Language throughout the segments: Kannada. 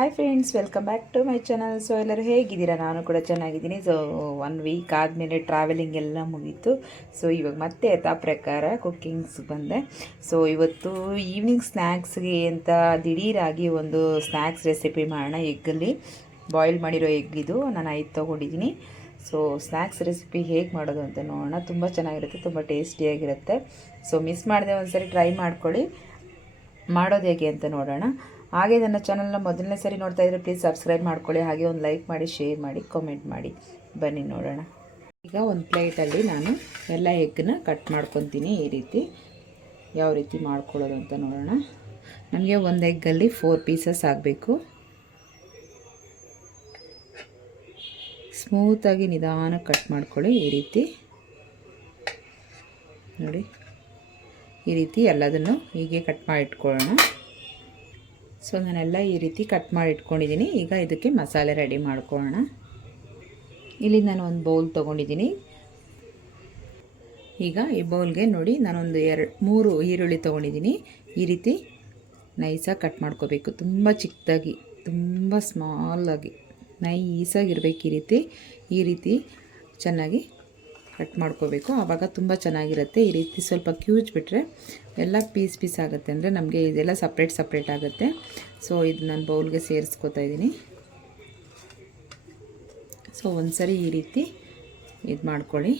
Hi friends welcome back to my channel so ಎಲ್ಲರೂ ಹೇಗಿದ್ದೀರಾ? ನಾನು ಕೂಡ ಚೆನ್ನಾಗಿದ್ದೀನಿ. ಸೊ ಒನ್ ವೀಕ್ ಆದಮೇಲೆ ಟ್ರಾವೆಲಿಂಗ್ ಎಲ್ಲ ಮುಗೀತು. ಸೊ ಇವಾಗ ಮತ್ತೆ ಯಥಾ ಪ್ರಕಾರ ಕುಕ್ಕಿಂಗ್ಸ್ ಬಂದೆ. ಸೊ ಇವತ್ತು ಈವ್ನಿಂಗ್ ಸ್ನ್ಯಾಕ್ಸ್ಗೆ ಅಂತ ದಿಢೀರಾಗಿ ಒಂದು ಸ್ನ್ಯಾಕ್ಸ್ ರೆಸಿಪಿ ಮಾಡೋಣ. ಎಗ್ಗಲ್ಲಿ ಬಾಯ್ಲ್ ಮಾಡಿರೋ ಎಗ್ ಇದು. ನಾನು ಐದು ತೊಗೊಂಡಿದ್ದೀನಿ. ಸೊ ಸ್ನ್ಯಾಕ್ಸ್ ರೆಸಿಪಿ ಹೇಗೆ ಮಾಡೋದು ಅಂತ ನೋಡೋಣ. ತುಂಬ ಚೆನ್ನಾಗಿರುತ್ತೆ, ತುಂಬ ಟೇಸ್ಟಿಯಾಗಿರುತ್ತೆ ಸೊ ಮಿಸ್ ಮಾಡದೆ ಒಂದ್ಸರಿ ಟ್ರೈ ಮಾಡ್ಕೊಳ್ಳಿ. ಮಾಡೋದು ಹೇಗೆ ಅಂತ ನೋಡೋಣ. ಹಾಗೆ ನನ್ನ ಚಾನಲ್ನ ಮೊದಲನೇ ಸರಿ ನೋಡ್ತಾ ಇದ್ದರೆ ಪ್ಲೀಸ್ ಸಬ್ಸ್ಕ್ರೈಬ್ ಮಾಡ್ಕೊಳ್ಳಿ. ಹಾಗೆ ಒಂದು ಲೈಕ್ ಮಾಡಿ ಶೇರ್ ಮಾಡಿ ಕಾಮೆಂಟ್ ಮಾಡಿ. ಬನ್ನಿ ನೋಡೋಣ. ಈಗ ಒಂದು ಪ್ಲೇಟಲ್ಲಿ ನಾನು ಎಲ್ಲ ಎಗ್ನ ಕಟ್ ಮಾಡ್ಕೊತೀನಿ ಈ ರೀತಿ. ಯಾವ ರೀತಿ ಮಾಡ್ಕೊಳ್ಳೋದು ಅಂತ ನೋಡೋಣ. ನಮಗೆ ಒಂದು ಎಗ್ಗಲ್ಲಿ ಫೋರ್ ಪೀಸಸ್ ಆಗಬೇಕು. ಸ್ಮೂತಾಗಿ ನಿಧಾನಕ್ಕೆ ಕಟ್ ಮಾಡ್ಕೊಳ್ಳಿ ಈ ರೀತಿ. ನೋಡಿ. ಈ ರೀತಿ ಎಲ್ಲದನ್ನು ಹೀಗೆ ಕಟ್ ಮಾಡಿ ಇಟ್ಕೊಳ್ಳೋಣ ಸೊ, ನಾನೆಲ್ಲ ಈ ರೀತಿ ಕಟ್ ಮಾಡಿ ಇಟ್ಕೊಂಡಿದ್ದೀನಿ. ಈಗ ಇದಕ್ಕೆ ಮಸಾಲೆ ರೆಡಿ ಮಾಡ್ಕೊಳ್ಳೋಣ. ಇಲ್ಲಿ ನಾನು ಒಂದು ಬೌಲ್ ತೊಗೊಂಡಿದ್ದೀನಿ. ಈಗ ಈ ಬೌಲ್ಗೆ ನೋಡಿ, ನಾನೊಂದು ಎರಡು, ಮೂರು ಈರುಳ್ಳಿ ತೊಗೊಂಡಿದ್ದೀನಿ. ಈ ರೀತಿ ನೈಸಾಗಿ ಕಟ್ ಮಾಡ್ಕೋಬೇಕು. ತುಂಬ ಚಿಕ್ಕದಾಗಿ, ತುಂಬ ಸ್ಮಾಲಾಗಿ ನೈಸಾಗಿರ್ಬೇಕು ಈ ರೀತಿ. ಈ ರೀತಿ ಚೆನ್ನಾಗಿ ಕಟ್ ಮಾಡ್ಕೋಬೇಕು. ಆವಾಗ ತುಂಬ ಚೆನ್ನಾಗಿರುತ್ತೆ. ಈ ರೀತಿ ಸ್ವಲ್ಪ ಕ್ಯೂಜ್ ಬಿಟ್ಟರೆ ಎಲ್ಲ ಪೀಸ್ ಪೀಸ್ ಆಗುತ್ತೆ. ಅಂದರೆ ನಮಗೆ ಇದೆಲ್ಲ ಸಪ್ರೇಟ್ ಸಪ್ರೇಟ್ ಆಗುತ್ತೆ. ಸೊ ಇದು ನಾನು ಬೌಲ್ಗೆ ಸೇರಿಸ್ಕೋತಾ ಇದ್ದೀನಿ. ಸೊ ಒಂದು ಸರಿ ಈ ರೀತಿ ಇದು ಮಾಡ್ಕೊಳ್ಳಿ.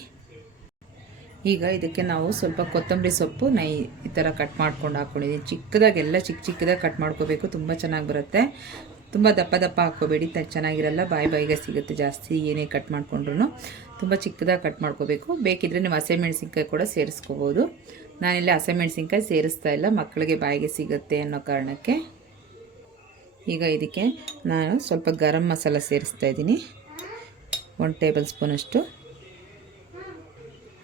ಈಗ ಇದಕ್ಕೆ ನಾವು ಸ್ವಲ್ಪ ಕೊತ್ತಂಬರಿ ಸೊಪ್ಪು, ನೈ, ಈ ಥರ ಕಟ್ ಮಾಡ್ಕೊಂಡು ಹಾಕ್ಕೊಂಡಿದ್ದೀನಿ ಚಿಕ್ಕದಾಗೆಲ್ಲ ಚಿಕ್ಕ ಚಿಕ್ಕದಾಗಿ ಕಟ್ ಮಾಡ್ಕೋಬೇಕು. ತುಂಬ ಚೆನ್ನಾಗಿ ಬರುತ್ತೆ. ತುಂಬ ದಪ್ಪ ದಪ್ಪ ಹಾಕ್ಕೋಬೇಡಿ ಚೆನ್ನಾಗಿರಲ್ಲ, ಬಾಯಿ ಬಾಯಿಗೆ ಸಿಗುತ್ತೆ ಜಾಸ್ತಿ, ಏನೇ ಕಟ್ ಮಾಡಿಕೊಂಡ್ರು ತುಂಬ ಚಿಕ್ಕದಾಗಿ ಕಟ್ ಮಾಡ್ಕೋಬೇಕು. ಬೇಕಿದ್ರೆ ನೀವು ಹಸಿಮೆಣ್ಸಿನ್ಕಾಯಿ ಕೂಡ ಸೇರಿಸ್ಕೋಬೋದು. ನಾನಿಲ್ಲಿ ಹಸಿಮೆಣ್ಸಿನ್ಕಾಯಿ ಸೇರಿಸ್ತಾ ಇಲ್ಲ, ಮಕ್ಕಳಿಗೆ ಬಾಯಿಗೆ ಸಿಗುತ್ತೆ ಅನ್ನೋ ಕಾರಣಕ್ಕೆ. ಈಗ ಇದಕ್ಕೆ ನಾನು ಸ್ವಲ್ಪ ಗರಂ ಮಸಾಲ ಸೇರಿಸ್ತಾ ಇದ್ದೀನಿ. ಒನ್ ಟೇಬಲ್ ಸ್ಪೂನಷ್ಟು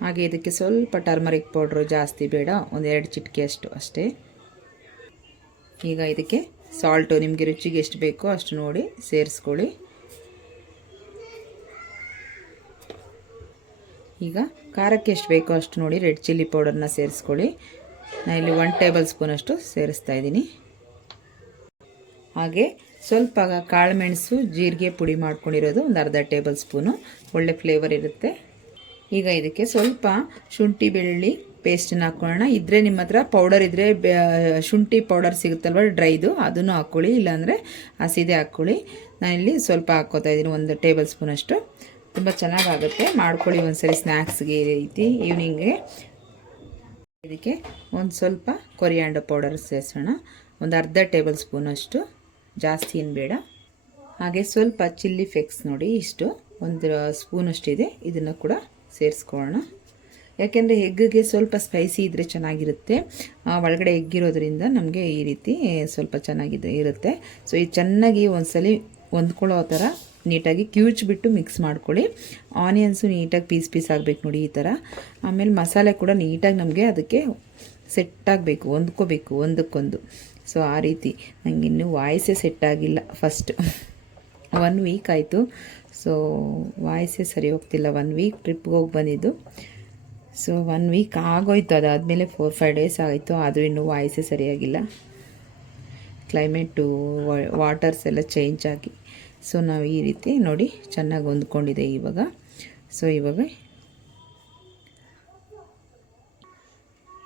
ಹಾಗೆ ಇದಕ್ಕೆ ಸ್ವಲ್ಪ ಟರ್ಮರಿಕ್ ಪೌಡ್ರು ಜಾಸ್ತಿ ಬೇಡ ಒಂದೆರಡು ಚಿಟಿಕೆ ಅಷ್ಟು ಅಷ್ಟೇ. ಈಗ ಇದಕ್ಕೆ ಸಾಲ್ಟು ನಿಮಗೆ ರುಚಿಗೆ ಎಷ್ಟು ಬೇಕೋ ಅಷ್ಟು ನೋಡಿ ಸೇರಿಸ್ಕೊಳ್ಳಿ. ಈಗ ಖಾರಕ್ಕೆ ಎಷ್ಟು ಬೇಕೋ ಅಷ್ಟು ನೋಡಿ ರೆಡ್ ಚಿಲ್ಲಿ ಪೌಡರ್ನ ಸೇರಿಸ್ಕೊಳ್ಳಿ. ನಾನು ಇಲ್ಲಿ ಒನ್ ಟೇಬಲ್ ಸ್ಪೂನಷ್ಟು ಸೇರಿಸ್ತಾ ಇದ್ದೀನಿ. ಹಾಗೆ ಸ್ವಲ್ಪ ಕಾಳುಮೆಣಸು ಜೀರಿಗೆ ಪುಡಿ ಮಾಡ್ಕೊಂಡಿರೋದು ಒಂದು ಅರ್ಧ ಟೇಬಲ್ ಸ್ಪೂನು. ಒಳ್ಳೆ ಫ್ಲೇವರ್ ಇರುತ್ತೆ. ಈಗ ಇದಕ್ಕೆ ಸ್ವಲ್ಪ ಶುಂಠಿ ಬೆಳ್ಳುಳ್ಳಿ ಪೇಸ್ಟನ್ನ ಹಾಕ್ಕೊಳ್ಳೋಣ ಇದ್ದರೆ ನಿಮ್ಮ ಹತ್ರ ಪೌಡರ್ ಇದ್ದರೆ ಶುಂಠಿ ಪೌಡರ್ ಸಿಗುತ್ತಲ್ವ ಡ್ರೈದು ಅದನ್ನು ಹಾಕ್ಕೊಳ್ಳಿ ಇಲ್ಲಾಂದರೆ ಹಸಿದೆ ಹಾಕ್ಕೊಳ್ಳಿ ನಾನಿಲ್ಲಿ ಸ್ವಲ್ಪ ಹಾಕ್ಕೋತಾ ಇದ್ದೀನಿ, ಒಂದು ಟೇಬಲ್ ಸ್ಪೂನಷ್ಟು ತುಂಬ ಚೆನ್ನಾಗಾಗುತ್ತೆ. ಮಾಡ್ಕೊಳ್ಳಿ ಒಂದ್ಸರಿ ಸ್ನ್ಯಾಕ್ಸ್ಗೆ ರೀತಿ ಈವ್ನಿಂಗ್ಗೆ ಇದಕ್ಕೆ ಒಂದು ಸ್ವಲ್ಪ ಕೊರಿಯಾಂಡ ಪೌಡರ್ ಸೇರಿಸೋಣ. ಒಂದು ಅರ್ಧ ಟೇಬಲ್ ಸ್ಪೂನಷ್ಟು ಜಾಸ್ತಿ ಏನು ಬೇಡ. ಹಾಗೆ ಸ್ವಲ್ಪ ಚಿಲ್ಲಿ ಫ್ಲೆಕ್ಸ್ ನೋಡಿ ಇಷ್ಟು. ಒಂದು ಸ್ಪೂನಷ್ಟಿದೆ ಇದನ್ನು ಕೂಡ ಸೇರಿಸ್ಕೊಳ್ಳೋಣ. ಯಾಕೆಂದರೆ ಎಗ್ಗಿಗೆ ಸ್ವಲ್ಪ ಸ್ಪೈಸಿ ಇದ್ದರೆ ಚೆನ್ನಾಗಿರುತ್ತೆ. ಒಳಗಡೆ ಎಗ್ಗಿರೋದ್ರಿಂದ ನಮಗೆ ಈ ರೀತಿ ಸ್ವಲ್ಪ ಚೆನ್ನಾಗಿದೆ, ಇರುತ್ತೆ. ಸೊ ಈ ಚೆನ್ನಾಗಿ ಒಂದ್ಸಲಿ ಹೊಂದ್ಕೊಳ್ಳೋ ಥರ ನೀಟಾಗಿ ಕ್ಯೂಚ್ಬಿಟ್ಟು ಮಿಕ್ಸ್ ಮಾಡ್ಕೊಳ್ಳಿ. ಆನಿಯನ್ಸು ನೀಟಾಗಿ ಪೀಸ್ ಪೀಸ್ ಆಗಬೇಕು ನೋಡಿ ಈ ಥರ. ಆಮೇಲೆ ಮಸಾಲೆ ಕೂಡ ನೀಟಾಗಿ ನಮಗೆ ಅದಕ್ಕೆ ಸೆಟ್ ಆಗಬೇಕು, ಹೊಂದ್ಕೋಬೇಕು, ಒಂದಕ್ಕೊಂದು. ಸೊ ಆ ರೀತಿ. ನನಗೆ ಇನ್ನೂ ವಾಯ್ಸೇ ಸೆಟ್ ಆಗಿಲ್ಲ ಫಸ್ಟ್ ಒನ್ ವೀಕ್ ಆಯಿತು. ಸೊ ವಾಯ್ಸೇ ಸರಿ ಹೋಗ್ತಿಲ್ಲ. ಒನ್ ವೀಕ್ ಟ್ರಿಪ್ಗೆ ಹೋಗಿ ಬಂದಿದ್ದು. ಸೊ ಒನ್ ವೀಕ್ ಆಗೋಯ್ತು. ಅದಾದಮೇಲೆ ಫೋರ್ ಫೈವ್ ಡೇಸ್ ಆಯಿತು. ಆದರೂ ಇನ್ನೂ ವಾಯ್ಸೇ ಸರಿಯಾಗಿಲ್ಲ. ಕ್ಲೈಮೇಟು ವಾಟರ್ಸ್ ಎಲ್ಲ ಚೇಂಜ್ ಆಗಿ. ಸೊ ನಾವು ಈ ರೀತಿ ನೋಡಿ ಚೆನ್ನಾಗಿ ಹೊಂದ್ಕೊಂಡಿದೆ ಇವಾಗ. ಸೊ ಇವಾಗ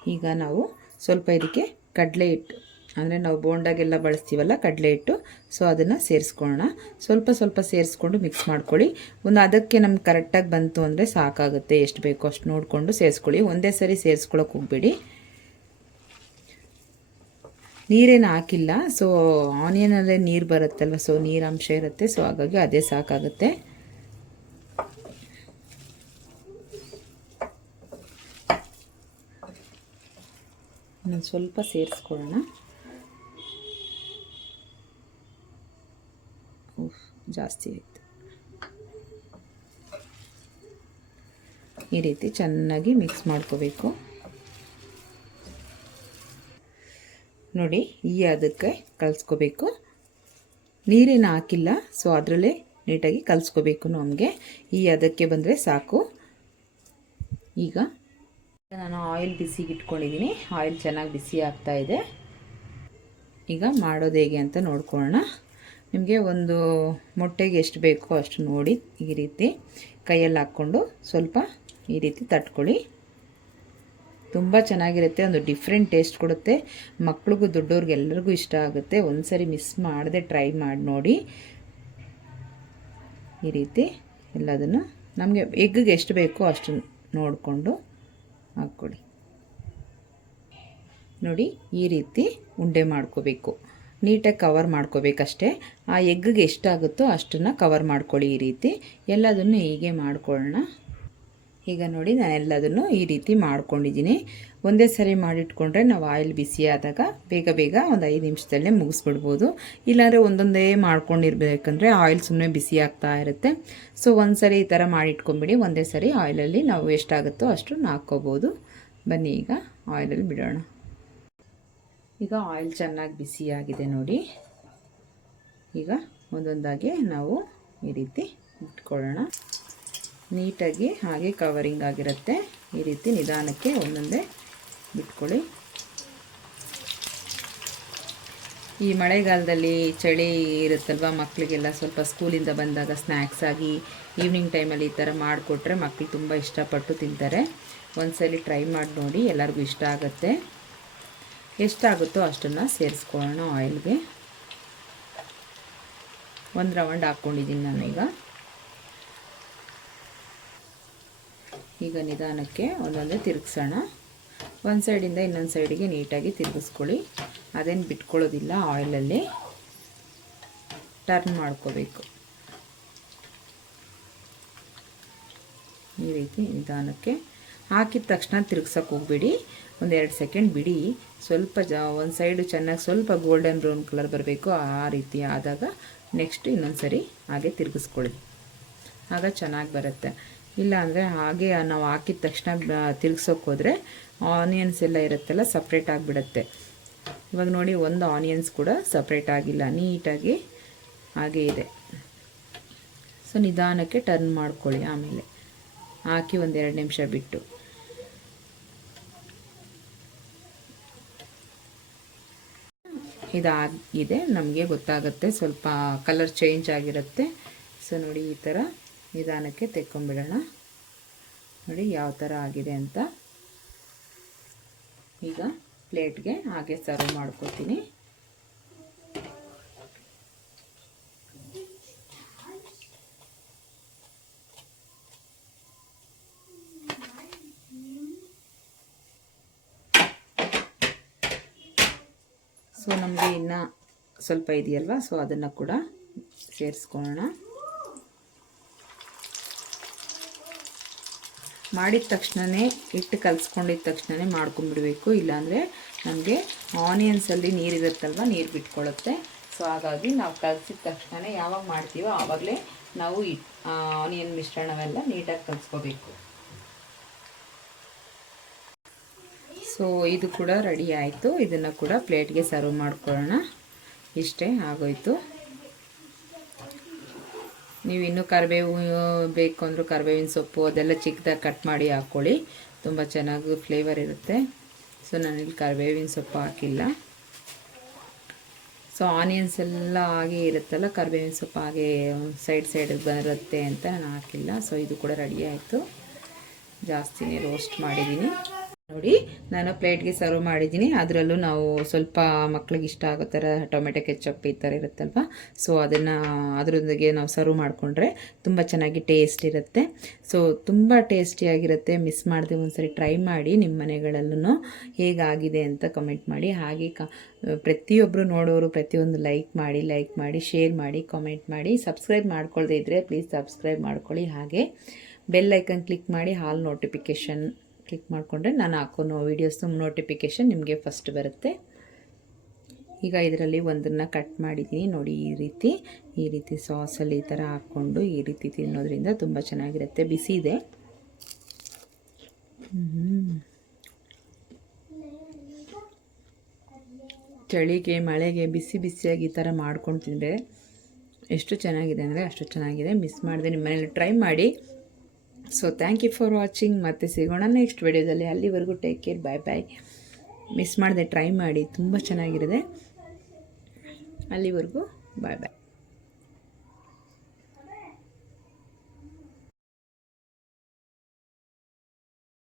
ಈಗ ನಾವು ಸ್ವಲ್ಪ ಇದಕ್ಕೆ ಕಡಲೆ ಹಿಟ್ಟು ಅಂದರೆ ನಾವು ಬೋಂಡಾಗೆಲ್ಲ ಬಳಸ್ತೀವಲ್ಲ, ಕಡಲೆ ಹಿಟ್ಟು. ಸೊ ಅದನ್ನು ಸೇರಿಸ್ಕೊಳ್ಳೋಣ ಸ್ವಲ್ಪ ಸ್ವಲ್ಪ ಸೇರಿಸ್ಕೊಂಡು ಮಿಕ್ಸ್ ಮಾಡ್ಕೊಳ್ಳಿ. ಒಂದು ಅದಕ್ಕೆ ನಮ್ಗೆ ಕರೆಕ್ಟಾಗಿ ಬಂತು ಅಂದರೆ ಸಾಕಾಗುತ್ತೆ. ಎಷ್ಟು ಬೇಕೋ ಅಷ್ಟು ನೋಡಿಕೊಂಡು ಸೇರಿಸ್ಕೊಳ್ಳಿ. ಒಂದೇ ಸರಿ ಸೇರಿಸ್ಕೊಳ್ಳೋಕೆ ಹೋಗ್ಬೇಡಿ. ನೀರೇನು ಹಾಕಿಲ್ಲ. ಸೊ ಆನಿಯನಲ್ಲೇ ನೀರು ಬರುತ್ತಲ್ವ? ಸೊ ನೀರಾಂಶ ಇರುತ್ತೆ. ಸೊ ಹಾಗಾಗಿ ಅದೇ ಸಾಕಾಗುತ್ತೆ. ಇನ್ನೊಂದು ಸ್ವಲ್ಪ ಸೇರಿಸ್ಕೊಳ್ಳೋಣ. ಜಾಸ್ತಿ ಆಯಿತು. ಈ ರೀತಿ ಚೆನ್ನಾಗಿ ಮಿಕ್ಸ್ ಮಾಡ್ಕೋಬೇಕು. ನೋಡಿ, ಈ ಅದಕ್ಕೆ ಕಲಿಸ್ಕೋಬೇಕು. ನೀರೇನು ಹಾಕಿಲ್ಲ ಸೊ ಅದರಲ್ಲೇ ನೀಟಾಗಿ ಕಲಿಸ್ಕೋಬೇಕು ನಮಗೆ. ಈ ಅದಕ್ಕೆ ಬಂದರೆ ಸಾಕು. ಈಗ ನಾನು ಆಯಿಲ್ ಬಿಸಿಗೆ ಇಟ್ಕೊಂಡಿದ್ದೀನಿ ಆಯಿಲ್ ಚೆನ್ನಾಗಿ ಬಿಸಿ ಆಗ್ತಾ ಇದೆ. ಈಗ ಮಾಡೋದು ಹೇಗೆ ಅಂತ ನೋಡ್ಕೊಳ್ಳೋಣ. ನಿಮಗೆ ಒಂದು ಮೊಟ್ಟೆಗೆ ಎಷ್ಟು ಬೇಕೋ ಅಷ್ಟು ನೋಡಿ ಈ ರೀತಿ ಕೈಯಲ್ಲಿ ಹಾಕ್ಕೊಂಡು ಸ್ವಲ್ಪ ಈ ರೀತಿ ತಟ್ಕೊಳ್ಳಿ. ತುಂಬ ಚೆನ್ನಾಗಿರುತ್ತೆ, ಒಂದು ಡಿಫ್ರೆಂಟ್ ಟೇಸ್ಟ್ ಕೊಡುತ್ತೆ. ಮಕ್ಳಿಗೂ ದೊಡ್ಡವ್ರಿಗೆ ಎಲ್ಲರಿಗೂ ಇಷ್ಟ ಆಗುತ್ತೆ. ಒಂದು ಸರಿ ಮಿಸ್ ಮಾಡದೆ ಟ್ರೈ ಮಾಡಿ ನೋಡಿ. ಈ ರೀತಿ ಎಲ್ಲದನ್ನು ನಮಗೆ ಎಗ್ಗಿಗೆ ಎಷ್ಟು ಬೇಕೋ ಅಷ್ಟು ನೋಡಿಕೊಂಡು ಹಾಕ್ಕೊಳ್ಳಿ. ನೋಡಿ, ಈ ರೀತಿ ಉಂಡೆ ಮಾಡ್ಕೋಬೇಕು. ನೀಟಾಗಿ ಕವರ್ ಮಾಡ್ಕೋಬೇಕಷ್ಟೇ. ಆ ಎಗ್ಗಿಗೆ ಎಷ್ಟಾಗುತ್ತೋ ಅಷ್ಟನ್ನು ಕವರ್ ಮಾಡ್ಕೊಳ್ಳಿ ಈ ರೀತಿ. ಎಲ್ಲದನ್ನು ಹೀಗೆ ಮಾಡ್ಕೊಳ್ಳೋಣ. ಈಗ ನೋಡಿ ನಾನು ಎಲ್ಲದನ್ನು ಈ ರೀತಿ ಮಾಡ್ಕೊಂಡಿದ್ದೀನಿ. ಒಂದೇ ಸರಿ ಮಾಡಿಟ್ಕೊಂಡ್ರೆ ನಾವು ಆಯಿಲ್ ಬಿಸಿ ಆದಾಗ ಬೇಗ ಬೇಗ ಒಂದು ಐದು ನಿಮಿಷದಲ್ಲೇ ಮುಗಿಸ್ಬಿಡ್ಬೋದು. ಇಲ್ಲಾಂದರೆ ಒಂದೊಂದೇ ಮಾಡ್ಕೊಂಡಿರ್ಬೇಕಂದ್ರೆ ಆಯಿಲ್ ಸುಮ್ಮನೆ ಬಿಸಿ ಆಗ್ತಾ ಇರುತ್ತೆ. ಸೊ ಒಂದು ಸರಿ ಈ ಥರ ಮಾಡಿಟ್ಕೊಂಬಿಡಿ ಒಂದೇ ಸರಿ ಆಯಿಲಲ್ಲಿ ನಾವು ಎಷ್ಟಾಗುತ್ತೋ ಅಷ್ಟು ಹಾಕ್ಕೋಬೋದು. ಬನ್ನಿ ಈಗ ಆಯಿಲಲ್ಲಿ ಬಿಡೋಣ. ಈಗ ಆಯಿಲ್ ಚೆನ್ನಾಗಿ ಬಿಸಿಯಾಗಿದೆ ನೋಡಿ. ಈಗ ಒಂದೊಂದಾಗಿ ನಾವು ಈ ರೀತಿ ಇಟ್ಕೊಳ್ಳೋಣ. ನೀಟಾಗಿ ಹಾಗೆ ಕವರಿಂಗ್ ಆಗಿರುತ್ತೆ. ಈ ರೀತಿ ನಿಧಾನಕ್ಕೆ ಒಂದೊಂದೇ ಬಿಟ್ಕೊಳ್ಳಿ ಈ ಮಳೆಗಾಲದಲ್ಲಿ ಚಳಿ ಇರುತ್ತಲ್ವ ಮಕ್ಕಳಿಗೆಲ್ಲ ಸ್ವಲ್ಪ ಸ್ಕೂಲಿಂದ ಬಂದಾಗ ಸ್ನ್ಯಾಕ್ಸ್ ಆಗಿ ಈವ್ನಿಂಗ್ ಟೈಮಲ್ಲಿ ಈ ಥರ ಮಾಡಿಕೊಟ್ರೆ ಮಕ್ಕಳು ತುಂಬ ಇಷ್ಟಪಟ್ಟು ತಿಂತಾರೆ. ಒಂದ್ಸಲಿ ಟ್ರೈ ಮಾಡಿ ನೋಡಿ ಎಲ್ಲರಿಗೂ ಇಷ್ಟ ಆಗುತ್ತೆ. ಎಷ್ಟಾಗುತ್ತೋ ಅಷ್ಟನ್ನು ಸೇರಿಸ್ಕೊಳ್ಳೋಣ ಆಯಿಲ್ಗೆ ಒಂದು ರೌಂಡ್ ಹಾಕ್ಕೊಂಡಿದ್ದೀನಿ ನಾನೀಗ ಈಗ. ನಿಧಾನಕ್ಕೆ ಒಂದೊಂದೇ ತಿರುಗಿಸೋಣ. ಒಂದು ಸೈಡಿಂದ ಇನ್ನೊಂದು ಸೈಡಿಗೆ ನೀಟಾಗಿ ತಿರುಗಿಸ್ಕೊಳ್ಳಿ. ಅದೇನು ಬಿಟ್ಕೊಳ್ಳೋದಿಲ್ಲ ಆಯಿಲಲ್ಲಿ ಟರ್ನ್ ಮಾಡ್ಕೋಬೇಕು. ಈ ರೀತಿ ನಿಧಾನಕ್ಕೆ ಹಾಕಿದ ತಕ್ಷಣ ತಿರುಗ್ಸೋಕೆ ಹೋಗ್ಬೇಡಿ. ಒಂದೆರಡು ಸೆಕೆಂಡ್ ಬಿಡಿ. ಸ್ವಲ್ಪ ಜ, ಒಂದು ಸೈಡು ಚೆನ್ನಾಗಿ ಸ್ವಲ್ಪ ಗೋಲ್ಡನ್ ಬ್ರೌನ್ ಕಲರ್ ಬರಬೇಕು ಆ ರೀತಿ ಆದಾಗ ನೆಕ್ಸ್ಟ್ ಇನ್ನೊಂದು ಸರಿ ಹಾಗೆ ತಿರುಗಿಸ್ಕೊಳ್ಳಿ. ಆಗ ಚೆನ್ನಾಗಿ ಬರುತ್ತೆ. ಇಲ್ಲ ಅಂದರೆ ಹಾಗೆ ನಾವು ಹಾಕಿದ ತಕ್ಷಣ ತಿರುಗ್ಸೋಕೆ ಹೋದರೆ ಆನಿಯನ್ಸ್ ಎಲ್ಲ ಇರುತ್ತಲ್ಲ ಸಪ್ರೇಟ್ ಆಗಿಬಿಡುತ್ತೆ. ಇವಾಗ ನೋಡಿ ಒಂದು ಆನಿಯನ್ಸ್ ಕೂಡ ಸಪ್ರೇಟ್ ಆಗಿಲ್ಲ, ನೀಟಾಗಿ ಹಾಗೆ ಇದೆ. ಸೊ ನಿಧಾನಕ್ಕೆ ಟರ್ನ್ ಮಾಡ್ಕೊಳ್ಳಿ ಆಮೇಲೆ. ಹಾಕಿ ಒಂದೆರಡು ನಿಮಿಷ ಬಿಟ್ಟು. ಇದಾಗಿದೆ, ನಮಗೆ ಗೊತ್ತಾಗುತ್ತೆ, ಸ್ವಲ್ಪ ಕಲರ್ ಚೇಂಜ್ ಆಗಿರುತ್ತೆ. ಸೊ ನೋಡಿ ಈ ಥರ ನಿಧಾನಕ್ಕೆ ತೆಕ್ಕೊಂಬಿಡೋಣ. ನೋಡಿ ಯಾವ ಥರ ಆಗಿದೆ ಅಂತ. ಈಗ ಪ್ಲೇಟ್ಗೆ ಹಾಗೆ ಸರ್ವ್ ಮಾಡ್ಕೊತೀನಿ. ಸೊ ನಮಗೆ ಇನ್ನು ಸ್ವಲ್ಪ ಇದೆಯಲ್ವ? ಸೊ ಅದನ್ನು ಕೂಡ ಸೇರಿಸ್ಕೊಳ್ಳೋಣ. ಮಾಡಿದ ತಕ್ಷಣವೇ ಹಿಟ್ಟು ಕಲಿಸ್ಕೊಂಡಿದ್ದ ತಕ್ಷಣವೇ ಮಾಡ್ಕೊಂಡ್ಬಿಡಬೇಕು. ಇಲ್ಲಾಂದರೆ ನಮಗೆ ಆನಿಯನ್ಸಲ್ಲಿ ನೀರಿರುತ್ತಲ್ವ ನೀರು ಬಿಟ್ಕೊಳ್ಳುತ್ತೆ ಸೊ ಹಾಗಾಗಿ ನಾವು ಕಲಸಿದ ತಕ್ಷಣವೇ ಯಾವಾಗ ಮಾಡ್ತೀವೋ, ಆವಾಗಲೇ ನಾವು ಆನಿಯನ್ ಮಿಶ್ರಣವೆಲ್ಲ ನೀಟಾಗಿ ಕಲಿಸ್ಕೋಬೇಕು. ಸೊ ಇದು ಕೂಡ ರೆಡಿ ಆಯಿತು. ಇದನ್ನು ಕೂಡ ಪ್ಲೇಟ್ಗೆ ಸರ್ವ್ ಮಾಡ್ಕೊಳ್ಳೋಣ. ಇಷ್ಟೇ ಆಗೋಯ್ತು. ನೀವು ಇನ್ನೂ ಕರಿಬೇವು ಬೇಕು ಅಂದರೂ ಕರಿಬೇವಿನ ಸೊಪ್ಪು ಅದೆಲ್ಲ ಚಿಕ್ಕದಾಗಿ ಕಟ್ ಮಾಡಿ ಹಾಕ್ಕೊಳ್ಳಿ. ತುಂಬ ಚೆನ್ನಾಗಿ ಫ್ಲೇವರ್ ಇರುತ್ತೆ. ಸೊ ನಾನಿಲ್ಲಿ ಕರಿಬೇವಿನ ಸೊಪ್ಪು ಹಾಕಿಲ್ಲ. ಸೊ ಆನಿಯನ್ಸ್ ಎಲ್ಲ ಹಾಗೆ ಇರುತ್ತಲ್ಲ, ಕರಿಬೇವಿನ ಸೊಪ್ಪು ಹಾಗೆ ಸೈಡ್ ಸೈಡಿಗೆ ಬರುತ್ತೆ ಅಂತ ನಾನು ಹಾಕಿಲ್ಲ. ಸೊ ಇದು ಕೂಡ ರೆಡಿ ಆಯಿತು. ಜಾಸ್ತಿನೇ ರೋಸ್ಟ್ ಮಾಡಿದ್ದೀನಿ. ನೋಡಿ, ನಾನು ಪ್ಲೇಟ್ಗೆ ಸರ್ವ್ ಮಾಡಿದ್ದೀನಿ. ಅದರಲ್ಲೂ ನಾವು ಸ್ವಲ್ಪ ಮಕ್ಳಿಗೆ ಇಷ್ಟ ಆಗೋ ಥರ ಟೊಮೆಟೊ ಕೆಚಪ್ ಈ ಥರ ಇರುತ್ತಲ್ವ? ಸೊ ಅದನ್ನು ಅದರೊಂದಿಗೆ ನಾವು ಸರ್ವ್ ಮಾಡಿಕೊಂಡ್ರೆ ತುಂಬ ಚೆನ್ನಾಗಿ ಟೇಸ್ಟ್ ಇರುತ್ತೆ. ಸೊ ತುಂಬ ಟೇಸ್ಟಿಯಾಗಿರುತ್ತೆ ಮಿಸ್ ಮಾಡಿದೆ ಒಂದ್ಸರಿ ಟ್ರೈ ಮಾಡಿ ನಿಮ್ಮ ಮನೆಗಳಲ್ಲೂ ಹೇಗಾಗಿದೆ ಅಂತ ಕಮೆಂಟ್ ಮಾಡಿ. ಹಾಗೆ ಕ ಪ್ರತಿಯೊಬ್ಬರು ನೋಡೋರು ಪ್ರತಿಯೊಂದು ಲೈಕ್ ಮಾಡಿ ಲೈಕ್ ಮಾಡಿ ಶೇರ್ ಮಾಡಿ ಕಾಮೆಂಟ್ ಮಾಡಿ. ಸಬ್ಸ್ಕ್ರೈಬ್ ಮಾಡ್ಕೊಳ್ಳದೇ ಇದ್ದರೆ ಪ್ಲೀಸ್ ಸಬ್ಸ್ಕ್ರೈಬ್ ಮಾಡ್ಕೊಳ್ಳಿ. ಹಾಗೆ ಬೆಲ್ ಐಕನ್ ಕ್ಲಿಕ್ ಮಾಡಿ ಹಾಲ್ ನೋಟಿಫಿಕೇಷನ್ ಕ್ಲಿಕ್ ಮಾಡಿಕೊಂಡ್ರೆ ನಾನು ಹಾಕೋ ವೀಡಿಯೋಸ್ ನೋಟಿಫಿಕೇಷನ್ ನಿಮಗೆ ಫಸ್ಟ್ ಬರುತ್ತೆ. ಈಗ ಇದರಲ್ಲಿ ಒಂದನ್ನು ಕಟ್ ಮಾಡಿದ್ದೀನಿ. ನೋಡಿ, ಈ ರೀತಿ ಈ ರೀತಿ ಸಾಸಲ್ಲಿ ಈ ಥರ ಹಾಕ್ಕೊಂಡು ಈ ರೀತಿ ತಿನ್ನೋದ್ರಿಂದ ತುಂಬ ಚೆನ್ನಾಗಿರುತ್ತೆ. ಬಿಸಿ ಇದೆ. ಚಳಿಗೆ, ಮಳೆಗೆ ಬಿಸಿ ಬಿಸಿಯಾಗಿ ಈ ಥರ ಮಾಡ್ಕೊಂಡು ತಿಂದರೆ ಎಷ್ಟು ಚೆನ್ನಾಗಿದೆ ಅಂದರೆ ಅಷ್ಟು ಚೆನ್ನಾಗಿದೆ. ಮಿಸ್ ಮಾಡಿದೆ ನಿಮ್ಮ ಮನೇಲಿ ಟ್ರೈ ಮಾಡಿ. So thank you for watching ಮತ್ತೆ ಸಿಗೋಣ ನೆಕ್ಸ್ಟ್ ವೀಡಿಯೋದಲ್ಲಿ ಅಲ್ಲಿವರೆಗೂ take care bye bye miss ಮಾಡಿದೆ ಟ್ರೈ ಮಾಡಿ. ತುಂಬ ಚೆನ್ನಾಗಿರುತ್ತೆ ಅಲ್ಲಿವರೆಗೂ ಬಾಯ್ ಬಾಯ್